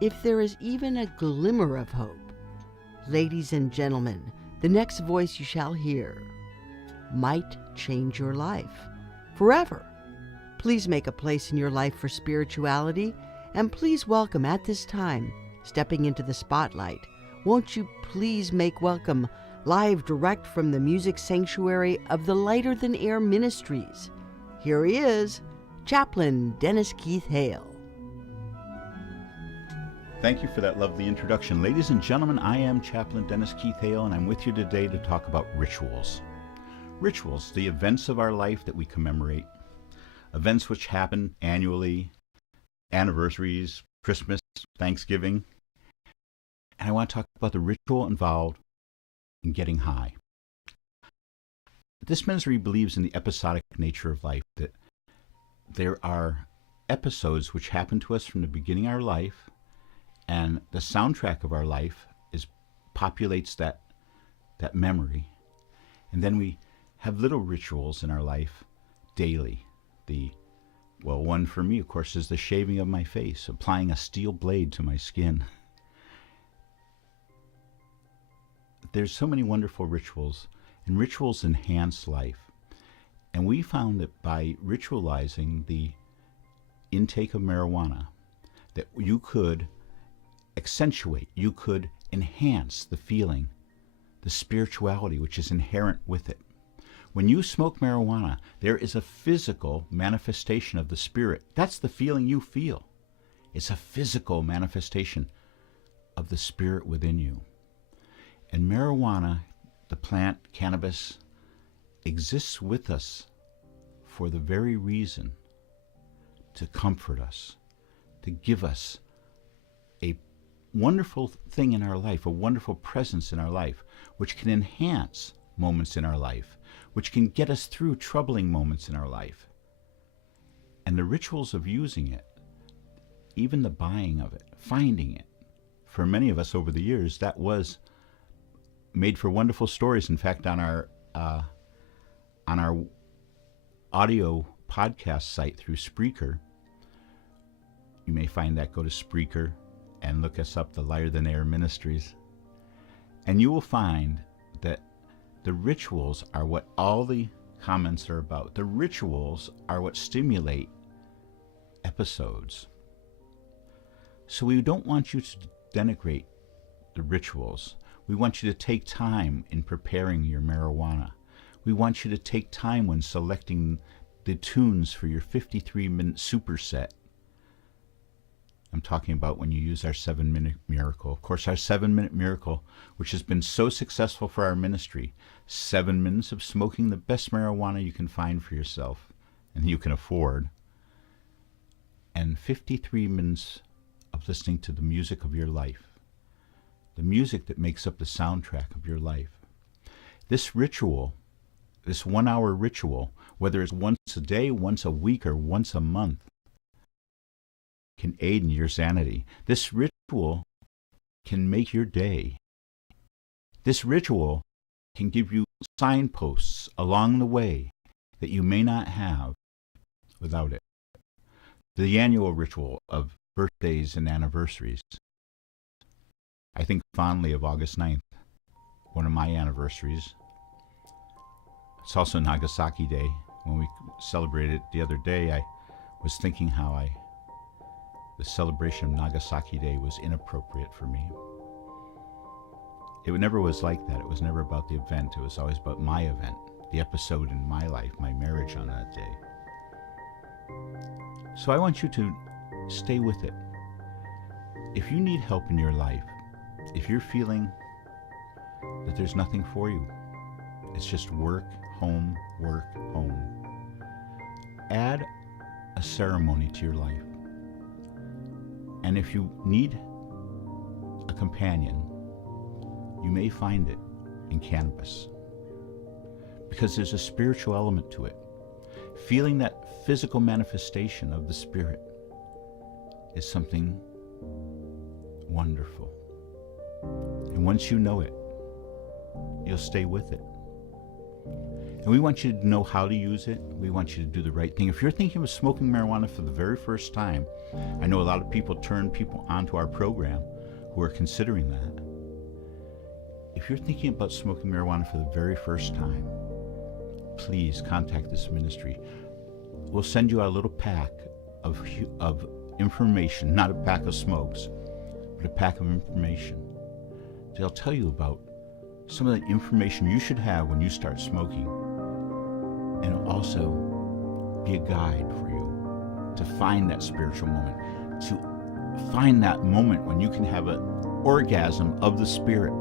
if there is even a glimmer of hope, ladies and gentlemen, the next voice you shall hear might change your life forever. Please make a place in your life for spirituality, and please welcome at this time, stepping into the spotlight, won't you please make welcome, live direct from the music sanctuary of the Lighter Than Air Ministries. Here he is, Chaplain Dennis Keith Hale. Thank you for that lovely introduction. Ladies and gentlemen, I am Chaplain Dennis Keith Hale, and I'm with you today to talk about rituals. Rituals, the events of our life that we commemorate, events which happen annually, anniversaries, Christmas, Thanksgiving. And I want to talk about the ritual involved in getting high. This ministry believes in the episodic nature of life, that there are episodes which happen to us from the beginning of our life, and the soundtrack of our life populates that memory. And then we have little rituals in our life daily. One for me, of course, is the shaving of my face, applying a steel blade to my skin. There's so many wonderful rituals, and rituals enhance life. And we found that by ritualizing the intake of marijuana, that you could accentuate, you could enhance the feeling, the spirituality which is inherent with it. When you smoke marijuana, there is a physical manifestation of the spirit. That's the feeling you feel. It's a physical manifestation of the spirit within you. And marijuana, the plant, cannabis, exists with us for the very reason to comfort us, to give us a wonderful thing in our life, a wonderful presence in our life, which can enhance moments in our life, which can get us through troubling moments in our life. And the rituals of using it, even the buying of it, finding it, for many of us over the years, that was made for wonderful stories. In fact, on our audio podcast site through Spreaker, you may find that. Go to Spreaker and look us up, the Lighter Than Air Ministries, and you will find that the rituals are what all the comments are about. The rituals are what stimulate episodes. So we don't want you to denigrate the rituals. We want you to take time in preparing your marijuana. We want you to take time when selecting the tunes for your 53-minute superset. I'm talking about when you use our 7-minute miracle. Of course, our 7-minute miracle, which has been so successful for our ministry, 7 minutes of smoking the best marijuana you can find for yourself and you can afford, and 53 minutes of listening to the music of your life, the music that makes up the soundtrack of your life. This ritual, this 1-hour ritual, whether it's once a day, once a week, or once a month, can aid in your sanity. This ritual can make your day. This ritual can give you signposts along the way that you may not have without it. The annual ritual of birthdays and anniversaries. I think fondly of August 9th, one of my anniversaries. It's also Nagasaki Day. When we celebrated it the other day, I was thinking how the celebration of Nagasaki Day was inappropriate for me. It never was like that. It was never about the event. It was always about my event, the episode in my life, my marriage on that day. So I want you to stay with it. If you need help in your life, if you're feeling that there's nothing for you, it's just work, home, add a ceremony to your life. And if you need a companion, you may find it in cannabis, because there's a spiritual element to it. Feeling that physical manifestation of the Spirit is something wonderful. And once you know it, you'll stay with it. And we want you to know how to use it. We want you to do the right thing. If you're thinking of smoking marijuana for the very first time, I know a lot of people turn people onto our program who are considering that. If you're thinking about smoking marijuana for the very first time, please contact this ministry. We'll send you a little pack of information, not a pack of smokes, but a pack of information. They'll tell you about some of the information you should have when you start smoking, and it'll also be a guide for you to find that spiritual moment, to find that moment when you can have an orgasm of the spirit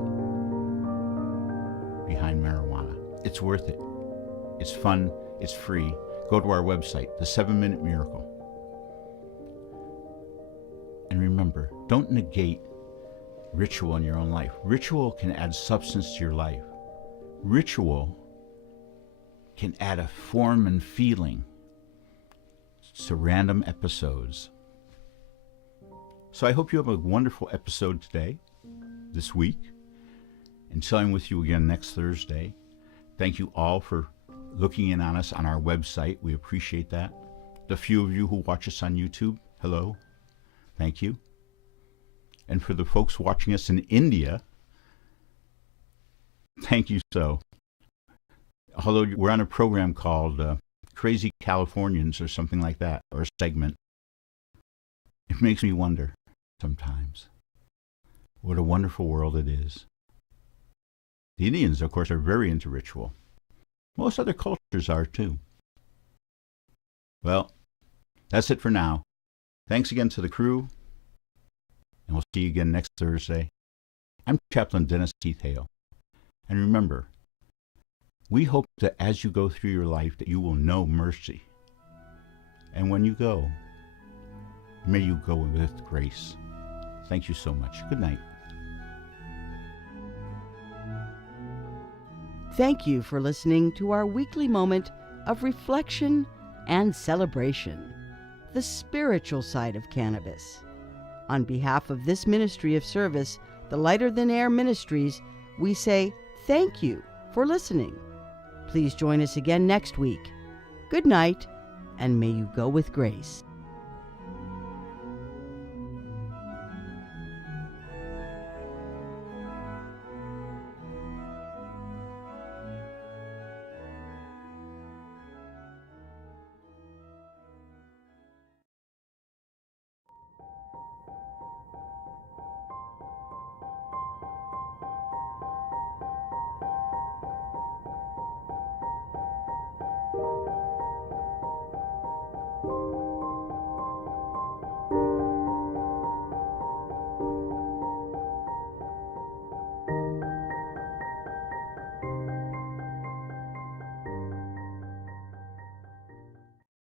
behind marijuana. It's worth it. It's fun. It's free. Go to our website, The 7-Minute Miracle. And remember, don't negate ritual in your own life. Ritual can add substance to your life. Ritual can add a form and feeling to random episodes. So I hope you have a wonderful episode today, this week. Until I'm with you again next Thursday, thank you all for looking in on us on our website. We appreciate that. The few of you who watch us on YouTube, hello. Thank you. And for the folks watching us in India, thank you so. Although we're on a program called Crazy Californians or something like that, or a segment, it makes me wonder sometimes what a wonderful world it is. The Indians, of course, are very into ritual. Most other cultures are too. Well, that's it for now. Thanks again to the crew, and we'll see you again next Thursday. I'm Chaplain Dennis Keith Hale. And remember, we hope that as you go through your life that you will know mercy. And when you go, may you go with grace. Thank you so much. Good night. Thank you for listening to our weekly moment of reflection and celebration, the spiritual side of cannabis. On behalf of this ministry of service, the Lighter Than Air Ministries, we say thank you for listening. Please join us again next week. Good night, and may you go with grace.